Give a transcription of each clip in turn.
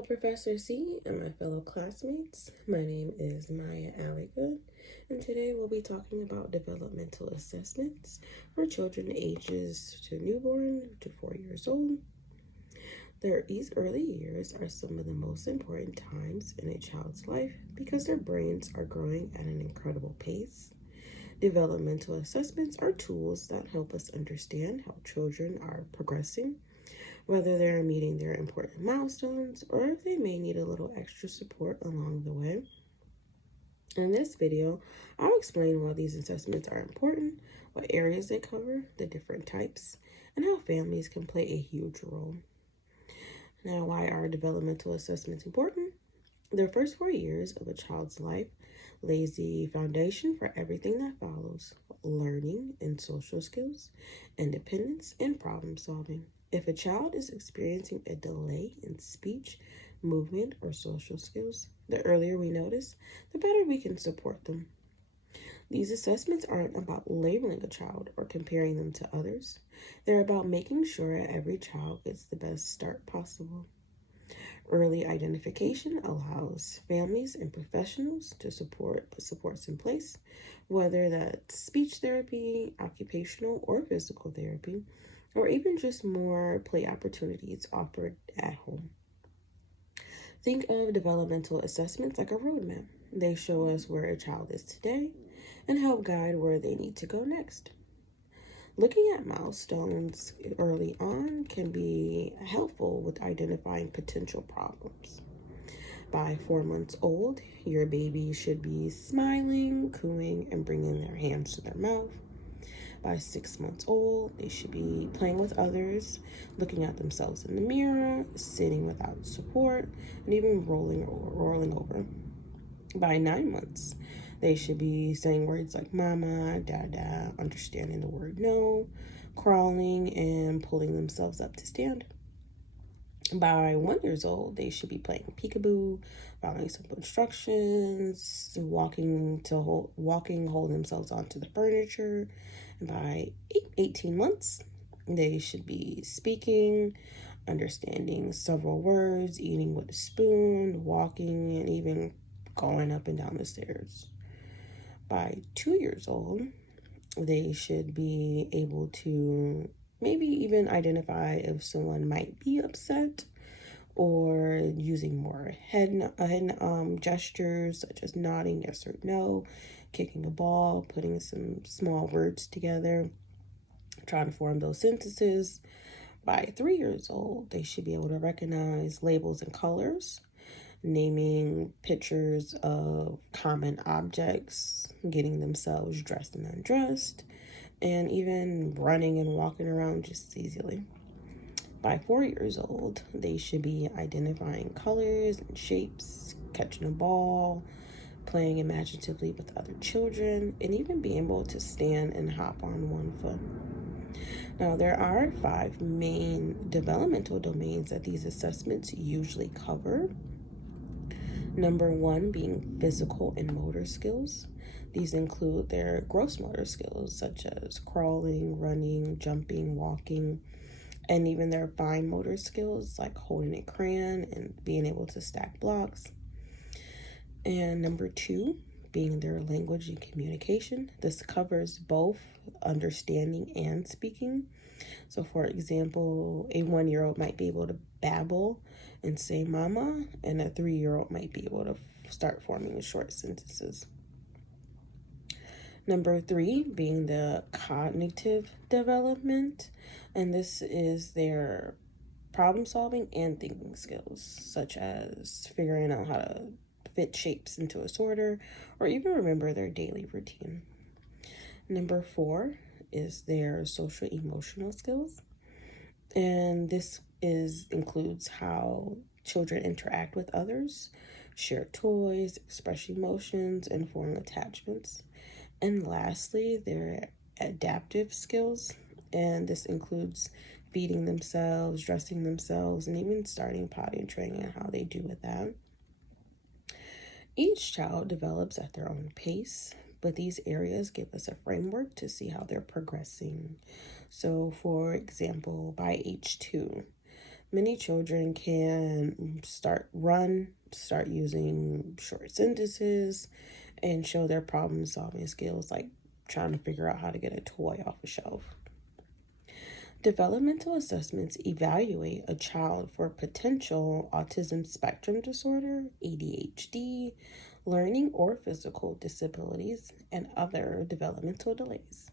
Hello, Professor C and my fellow classmates. My name is Maya Alligood, and today we'll be talking about developmental assessments for children ages to newborn to 4 years old. These early years are some of the most important times in a child's life because their brains are growing at an incredible pace. Developmental assessments are tools that help us understand how children are progressing, whether they're meeting their important milestones or if they may need a little extra support along the way. In this video, I'll explain why these assessments are important, what areas they cover, the different types, and how families can play a huge role. Now, why are developmental assessments important? The first 4 years of a child's life lays the foundation for everything that follows: learning and social skills, independence, and problem solving. If a child is experiencing a delay in speech, movement, or social skills, the earlier we notice, the better we can support them. These assessments aren't about labeling a child or comparing them to others. They're about making sure every child gets the best start possible. Early identification allows families and professionals to put supports in place, whether that's speech therapy, occupational or physical therapy, or even just more play opportunities offered at home. Think of developmental assessments like a roadmap. They show us where a child is today and help guide where they need to go next. Looking at milestones early on can be helpful with identifying potential problems. By 4 months old, your baby should be smiling, cooing, and bringing their hands to their mouth. By 6 months old, they should be playing with others, looking at themselves in the mirror, sitting without support, and even rolling over. By 9 months, they should be saying words like mama, dada, understanding the word no, crawling, and pulling themselves up to stand. By 1 year old, they should be playing peekaboo, following simple instructions, hold themselves onto the furniture. And by 18 months, they should be speaking, understanding several words, eating with a spoon, walking, and even going up and down the stairs. By 2 years old, they should be able to maybe even identify if someone might be upset, or using more head gestures such as nodding yes or no, kicking a ball, putting some small words together, trying to form those sentences. By 3 years old, they should be able to recognize labels and colors, naming pictures of common objects, getting themselves dressed and undressed, and even running and walking around just easily. By 4 years old, they should be identifying colors and shapes, catching a ball, playing imaginatively with other children, and even being able to stand and hop on one foot. Now, there are 5 main developmental domains that these assessments usually cover. Number 1 being physical and motor skills. These include their gross motor skills such as crawling, running, jumping, walking, and even their fine motor skills like holding a crayon and being able to stack blocks. And number 2 being their language and communication. This covers both understanding and speaking. So for example, a 1-year-old might be able to babble and say mama, and a 3-year-old might be able to start forming short sentences. Number 3 being the cognitive development, and this is their problem solving and thinking skills, such as figuring out how to fit shapes into a sorter or even remember their daily routine. Number 4 is their social emotional skills, and this includes how children interact with others, share toys, express emotions, and form attachments. And lastly, their adaptive skills, and this includes feeding themselves, dressing themselves, and even starting potty training and how they do with that. Each child develops at their own pace, but these areas give us a framework to see how they're progressing. So, for example, by age 2, Many children can start using short sentences, and show their problem solving skills, like trying to figure out how to get a toy off a shelf. Developmental assessments evaluate a child for potential autism spectrum disorder, ADHD, learning or physical disabilities, and other developmental delays.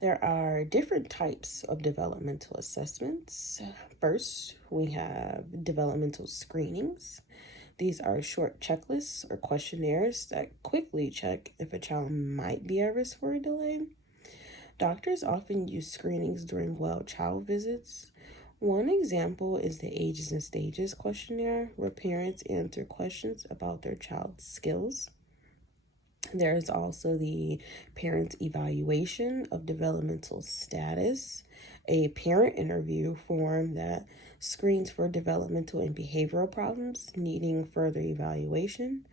There are different types of developmental assessments. First, we have developmental screenings. These are short checklists or questionnaires that quickly check if a child might be at risk for a delay. Doctors often use screenings during well child visits. One example is the Ages and Stages questionnaire, where parents answer questions about their child's skills. There is also the parent evaluation of developmental status, a parent interview form that screens for developmental and behavioral problems needing further evaluation.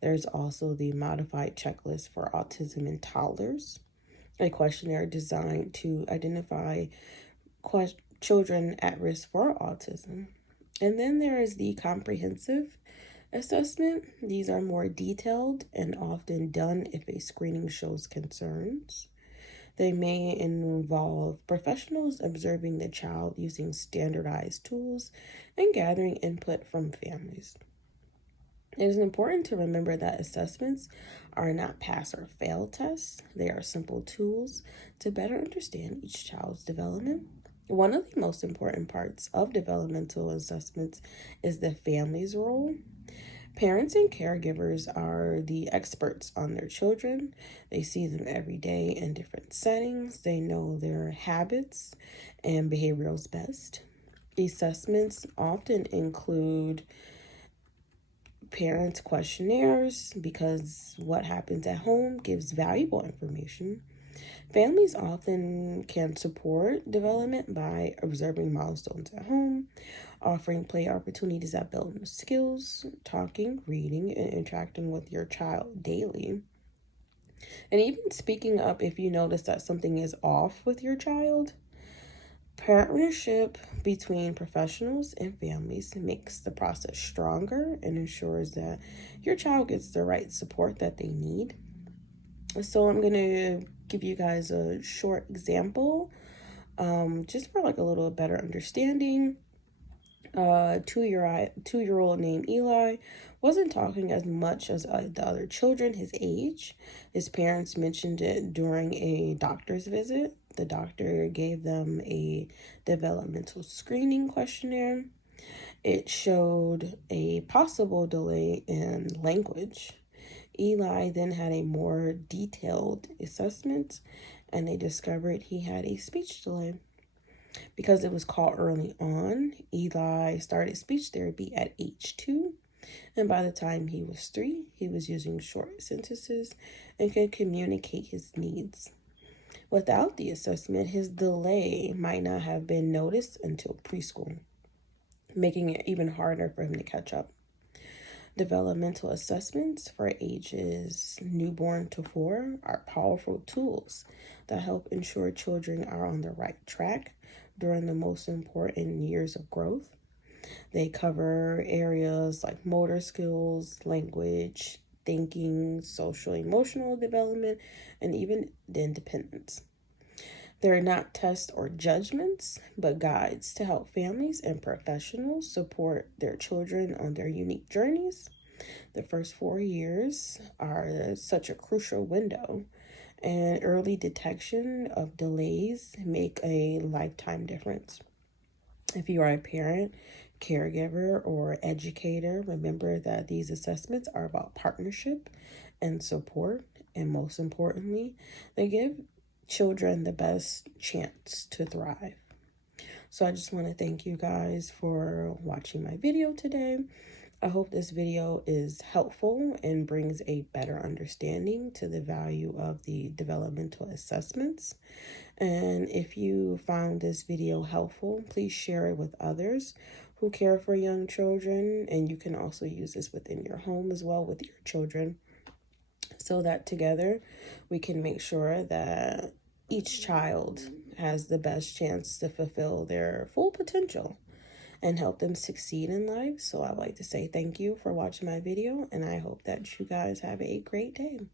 There's also the modified checklist for autism in toddlers, a questionnaire designed to identify children at risk for autism. And then there is the comprehensive assessment. These are more detailed and often done if a screening shows concerns. They may involve professionals observing the child using standardized tools and gathering input from families. It is important to remember that assessments are not pass or fail tests. They are simple tools to better understand each child's development. One of the most important parts of developmental assessments is the family's role. Parents and caregivers are the experts on their children. They see them every day in different settings. They know their habits and behaviorals best. Assessments often include parent questionnaires because what happens at home gives valuable information. Families often can support development by observing milestones at home, offering play opportunities that build new skills, talking, reading, and interacting with your child daily. And even speaking up if you notice that something is off with your child. Partnership between professionals and families makes the process stronger and ensures that your child gets the right support that they need. So I'm going to give you guys a short example, just for like a little better understanding. Two-year-old named Eli wasn't talking as much as the other children his age. His parents mentioned it during a doctor's visit. The doctor gave them a developmental screening questionnaire. It showed a possible delay in language. Eli then had a more detailed assessment, and they discovered he had a speech delay. Because it was caught early on, Eli started speech therapy at age 2, and by the time he was 3, he was using short sentences and could communicate his needs. Without the assessment, his delay might not have been noticed until preschool, making it even harder for him to catch up. Developmental assessments for ages newborn to 4 are powerful tools that help ensure children are on the right track during the most important years of growth. They cover areas like motor skills, language, thinking, social emotional development, and even the independence. They're not tests or judgments, but guides to help families and professionals support their children on their unique journeys. The first 4 years are such a crucial window, and early detection of delays make a lifetime difference. If you are a parent, caregiver, or educator, remember that these assessments are about partnership and support, and most importantly, they give children the best chance to thrive. So I just want to thank you guys for watching my video today. I hope this video is helpful and brings a better understanding to the value of the developmental assessments. And if you found this video helpful, please share it with others who care for young children. And you can also use this within your home as well with your children, so that together we can make sure that each child has the best chance to fulfill their full potential. and help them succeed in life. So I'd like to say thank you for watching my video, and I hope that you guys have a great day.